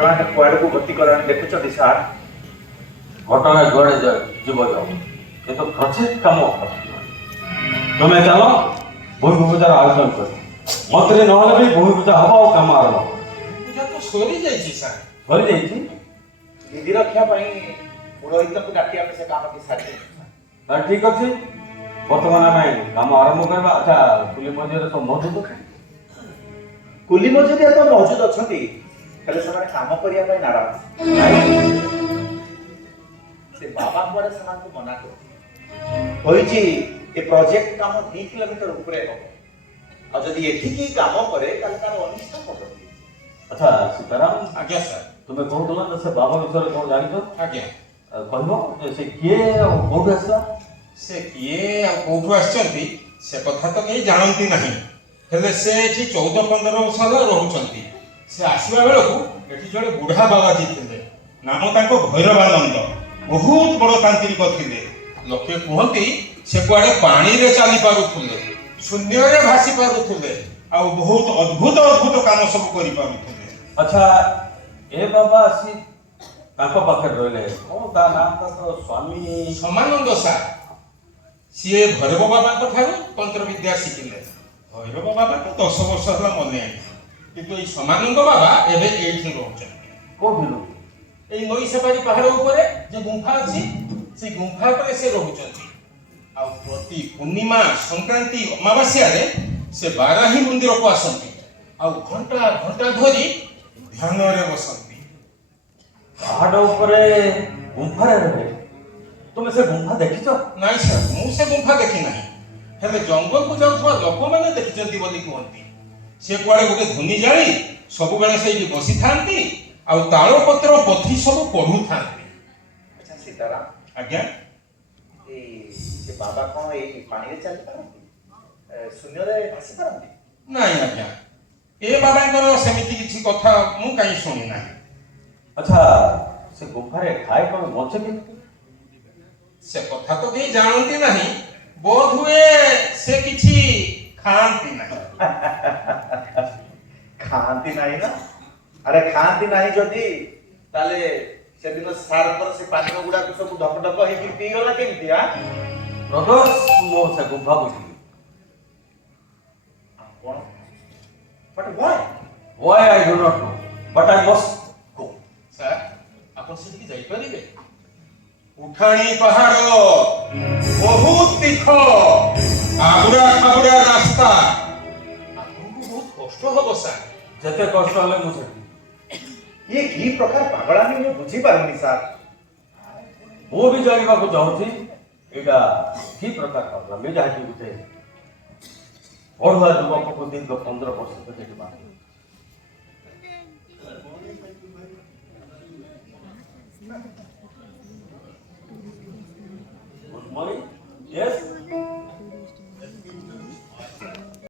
घटना कुआड़ को गति कराने देखुଛନ୍ତି ସାର୍ घटना जुआड़े जीव जाओ ये तो प्रोजेक्ट काम तुम्हें चलो भूमि पूजार आयोजन कर मंत्री नहले भी भूमि पूजा हम और काम आरंभ पूजा तो सरी जाइए सर सरी जाइए निधि रक्षा ପାଇଁ पुरोहित को डाकी ଆମେ ସେ କାମ କି ସାରିଛେ ठीक अच्छे बर्तमान आम काम आरंभ करवा अच्छा कुली मजूर सब मौजूद कुली मजुरिया तो मौजूद अछंती हेले ସେମାନେ କାମ କରିବା ପାଇଁ ନାରାଜ से बाबा कुआड़े समान को मना कर होईची ए प्रोजेक्ट काम 2 किलोमीटर ऊपर हो और जदी एठी काम करे ताले तार अनिष्ट पड़ती अच्छा सीताराम आज्ञा सर तुम्हें कहूला से बाबा विषय कौन जानिଛ आज्ञा कहबो से किए कोठु आसला से किए कोठु आछंती से कथा तो केही जानंती नाही हेले से एठी 14-15 वर्ष होला रहउछंती से आसीबा बेलकू एठी जड़े बुढ़ा बाबाजी थिले नाम ताको भैरवानंद बहुत बड़ तांत्रिक थिले लोके कहंती से कुआडे पानी रे चाली पारुथुले शून्य रे भासी पारुथुले आ बहुत अद्भुत अद्भुत काम सब करि पारुथुले अच्छा ए बाबा आसी ताको पाखे रहले ओ ता नाम तो स्वामी समानंद सार सीए भैरव बाबा को ठारू तंत्र विद्या शिखिले भैरव बाबा तो 10 वर्ष होला मने किंतु ए समानंद बाबा एबे एठी रहउछन को भिलु এই নই সেপারি পাহাড় উপরে যে গুম্ফা আছে সেই গুম্ফা উপরে সে রহুচନ୍ତି আর প্রতি পূর্ণিমা সংক্রান্তি অমাবাস্যারে সে বারাহী মন্দিরକୁ ଆସନ୍ତି ଆଉ ঘন্টা ঘন্টা ধରି ଧ୍ୟାନରେ ବସନ୍ତି पहाड़ ऊपरे गुंफा रहे तुम से गुंफा देखिଛ ନାଇଁ ସାର୍ ମୁଁ ସେ ଗୁମ୍ଫା ଦେଖି ନାହିଁ ହେଲେ ଜଙ୍ଗଲକୁ ଯାଉଥିବା ଲୋକମାନେ ଦେଖିଛନ୍ତି ବୋଲି କୁହନ୍ତି ସେ କୁଆଡ଼େ ଗୋଟେ ଧୁନି ଜାଳି ସବୁବେଳେ ସେଇଠି ବସିଥାନ୍ତି ଆଉ ତାଳପତ୍ର ପଥି ସବୁ ପଢୁଥାନ୍ତି अच्छा सीताराम ଆଜ୍ଞା ए से बाबा कोन ए पानी रे चली पारନ୍ତି शून्य रे भासी पारନ୍ତି ନାଇଁ ଆଜ୍ଞା ଏ ବାବାଙ୍କର ସେମିତି କିଛି କଥା ମୁଁ କାହିଁ ଶୁଣି ନାହିଁ अच्छा से गुंफा रे खाए कौन बचे के ସେ କଥା ତ କେହି ଜାଣନ୍ତି ନାହିଁ ବୋଧ ହୁଏ ସେ କିଛି ଖାଆନ୍ତି ନାହିଁ ଖାଆନ୍ତି ନାହିଁ ନା अरे खाती नहीं जदि ताले से दिन सार पर से पानी गुडा को सब ढक ढक हे पी गला केमती आ प्रदोष मो से गुंफा बुझी कोन but why why I do not know but I must go sir ଆପଣ ସେଠିକି ଯାଇପାରିବେ ଉଠାଣି ପାହାଡ଼ ବହୁତ ତୀଖ ଆବୁଡ଼ା ଖାବୁଡ଼ା ରାସ୍ତା ଆପଣଙ୍କୁ ବହୁତ କଷ୍ଟ ହବ ସାର୍ जते कष्ट हले मु से ये की प्रकार पागलामी मैं बुझी पारुनी सर वो भी जानिबा को चाहूची एटा की प्रकार का मैं जाहि गुते और युवक को दिन 15 वर्ष तक के बाद